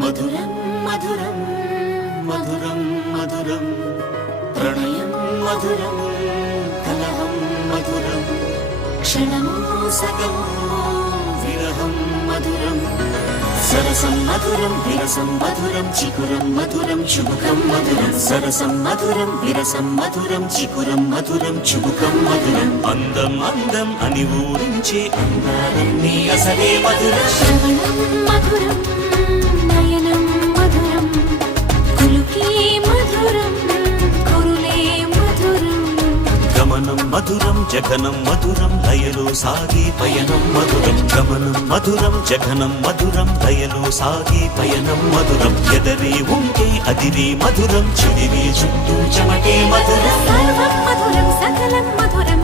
మధురం మధురం మధురం మధురం ప్రణయం మధురం కలహం మధురం క్షణమో సగమో విరహం మధురం సరసం మధురం విరసం మధురం చికురం మధురం చుబుకం మధురం సరసం మధురం విరసం మధురం చికురం మధురం చుబుకం మధురం అందం అందం అని ఊరించే అందాలన్నీ అసలే మధురం శ్రవణం మధురం నయనం మధురం కులుకే మధురం కురులే మధురం గమనం మధురం జగనం మధురం లయలో సాగే పయనం మధురం గమనం మధురం జగనం మధురం లయలో సాగే పయనం మధురం ఎదరే ఉంటే అదిరే మధురం చెదిరే చుట్టూ చెమటే మధురం సర్వం మధురం సకలం మధురం